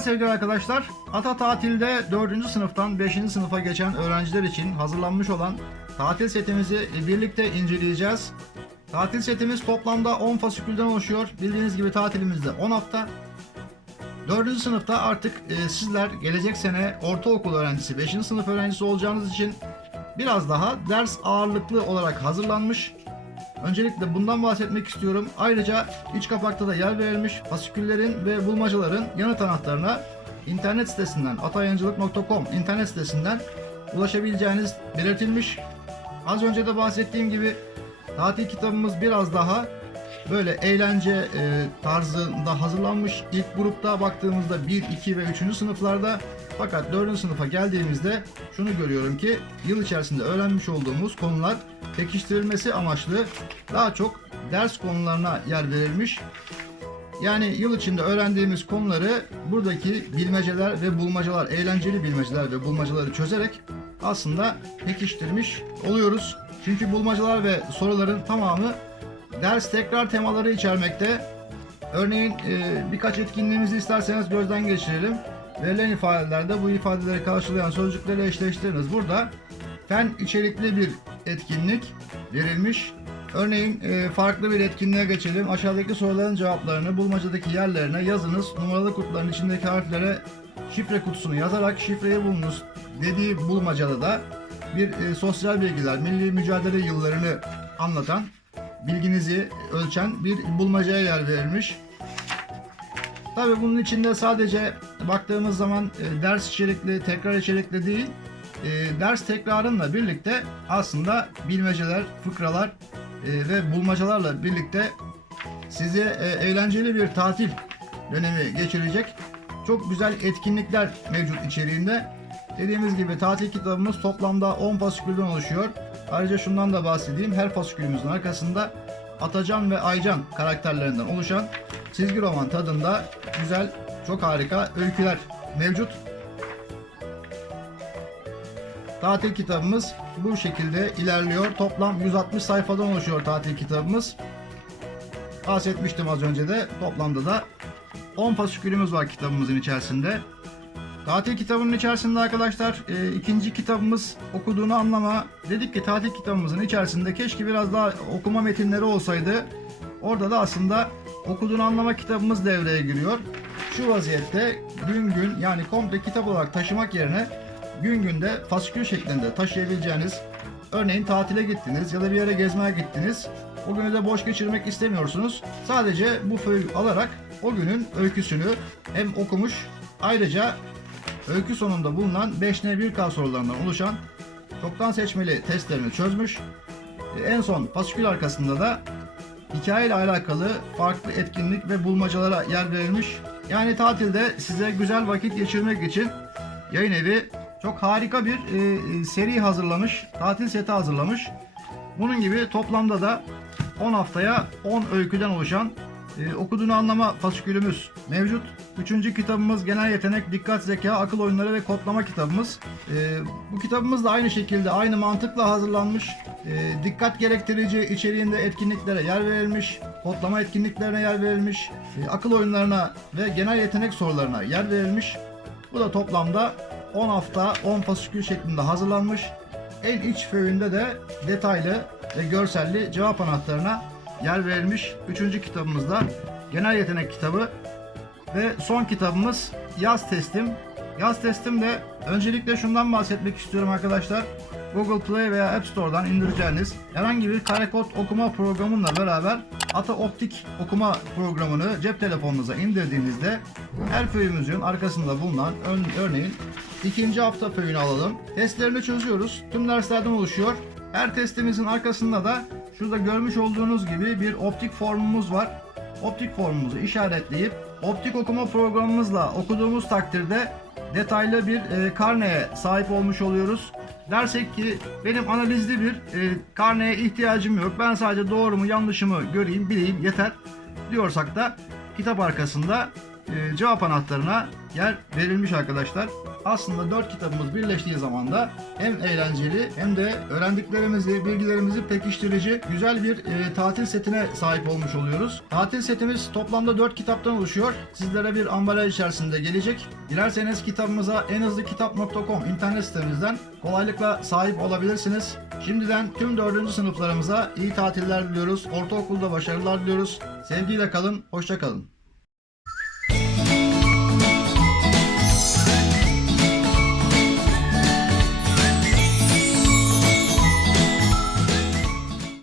sevgili arkadaşlar. Ata tatilde 4. sınıftan 5. sınıfa geçen öğrenciler için hazırlanmış olan tatil setimizi birlikte inceleyeceğiz. Tatil setimiz toplamda 10 fasikülden oluşuyor. Bildiğiniz gibi tatilimizde 10 hafta. 4. sınıfta artık e, sizler gelecek sene ortaokul öğrencisi, 5. sınıf öğrencisi olacağınız için biraz daha ders ağırlıklı olarak hazırlanmış. Öncelikle bundan bahsetmek istiyorum. Ayrıca iç kapakta da yer verilmiş fasiküllerin ve bulmacaların yanıt anahtarına internet sitesinden atayancılık.com internet sitesinden ulaşabileceğiniz belirtilmiş. Az önce de bahsettiğim gibi tatil kitabımız biraz daha böyle eğlence e, tarzında hazırlanmış. İlk grupta baktığımızda 1, 2 ve 3. sınıflarda fakat 4. sınıfa geldiğimizde şunu görüyorum ki yıl içerisinde öğrenmiş olduğumuz konular pekiştirilmesi amaçlı daha çok ders konularına yer verilmiş. Yani yıl içinde öğrendiğimiz konuları buradaki bilmeceler ve bulmacalar, eğlenceli bilmeceler ve bulmacaları çözerek aslında pekiştirmiş oluyoruz. Çünkü bulmacalar ve soruların tamamı ders tekrar temaları içermekte. Örneğin e, birkaç etkinliğimizi isterseniz gözden geçirelim. Verilen ifadelerde bu ifadeleri karşılayan sözcükleri eşleştiriniz. Burada fen içerikli bir etkinlik verilmiş. Örneğin e, farklı bir etkinliğe geçelim. Aşağıdaki soruların cevaplarını bulmacadaki yerlerine yazınız. Numaralı kutuların içindeki harflere şifre kutusunu yazarak şifreyi bulunuz dediği bulmacada da bir e, sosyal bilgiler, milli mücadele yıllarını anlatan, bilginizi ölçen bir bulmacaya yer verilmiş. Tabii bunun içinde sadece baktığımız zaman e, ders içerikli, tekrar içerikli değil, e, ders tekrarınla birlikte aslında bilmeceler, fıkralar e, ve bulmacalarla birlikte size eğlenceli bir tatil dönemi geçirecek çok güzel etkinlikler mevcut içeriğinde. Dediğimiz gibi tatil kitabımız toplamda 10 fasikülden oluşuyor. Ayrıca şundan da bahsedeyim. Her fasikülümüzün arkasında Atacan ve Aycan karakterlerinden oluşan çizgi roman tadında güzel, çok harika öyküler mevcut. Tatil kitabımız bu şekilde ilerliyor. Toplam 160 sayfadan oluşuyor tatil kitabımız. Bahsetmiştim az önce de. Toplamda da 10 fasikülümüz var kitabımızın içerisinde. Tatil kitabının içerisinde arkadaşlar e, ikinci kitabımız okuduğunu anlama. Dedik ki tatil kitabımızın içerisinde keşke biraz daha okuma metinleri olsaydı. Orada da aslında okuduğunu anlama kitabımız devreye giriyor. Şu vaziyette gün gün yani komple kitap olarak taşımak yerine gün günde fasikül şeklinde taşıyabileceğiniz örneğin tatile gittiniz ya da bir yere gezmeye gittiniz. O günü de boş geçirmek istemiyorsunuz. Sadece bu föyü alarak o günün öyküsünü hem okumuş ayrıca öykü sonunda bulunan 5N1K sorularından oluşan çoktan seçmeli testlerini çözmüş. E, En son fasikül arkasında da hikaye ile alakalı farklı etkinlik ve bulmacalara yer verilmiş. Yani tatilde size güzel vakit geçirmek için yayın evi çok harika bir e, e, seri hazırlamış, tatil seti hazırlamış. Bunun gibi toplamda da 10 haftaya 10 öyküden oluşan e, okuduğunu anlama fasikülümüz mevcut. Üçüncü kitabımız genel yetenek, dikkat, zeka, akıl oyunları ve kodlama kitabımız. E, bu kitabımız da aynı şekilde aynı mantıkla hazırlanmış. E, dikkat gerektirici içeriğinde etkinliklere yer verilmiş. Kodlama etkinliklerine yer verilmiş. e, akıl oyunlarına ve genel yetenek sorularına yer verilmiş. Bu da toplamda 10 hafta 10 fasikül şeklinde hazırlanmış. En iç föyünde de detaylı ve görselli cevap anahtarına yer verilmiş. Üçüncü kitabımızda genel yetenek kitabı ve son kitabımız yaz testim. Yaz testim de öncelikle şundan bahsetmek istiyorum arkadaşlar. Google Play veya App Store'dan indireceğiniz herhangi bir karekod okuma programıyla beraber Ata Optik okuma programını cep telefonunuza indirdiğinizde her föyümüzün arkasında bulunan ön- örneğin ikinci hafta föyünü alalım. Testlerini çözüyoruz. Tüm derslerden oluşuyor. Her testimizin arkasında da şurada görmüş olduğunuz gibi bir optik formumuz var. Optik formumuzu işaretleyip optik okuma programımızla okuduğumuz takdirde detaylı bir e, karneye sahip olmuş oluyoruz. Dersek ki benim analizli bir e, karneye ihtiyacım yok. Ben sadece doğru mu yanlış mı göreyim bileyim yeter diyorsak da kitap arkasında e, cevap anahtarına yer verilmiş arkadaşlar. Aslında 4 kitabımız birleştiği zaman da hem eğlenceli hem de öğrendiklerimizi, bilgilerimizi pekiştirici güzel bir e, tatil setine sahip olmuş oluyoruz. Tatil setimiz toplamda 4 kitaptan oluşuyor. Sizlere bir ambalaj içerisinde gelecek. Dilerseniz kitabımıza enhızlıkitap.com internet sitemizden kolaylıkla sahip olabilirsiniz. Şimdiden tüm 4. sınıflarımıza iyi tatiller diliyoruz. Ortaokulda başarılar diliyoruz. Sevgiyle kalın, hoşça kalın.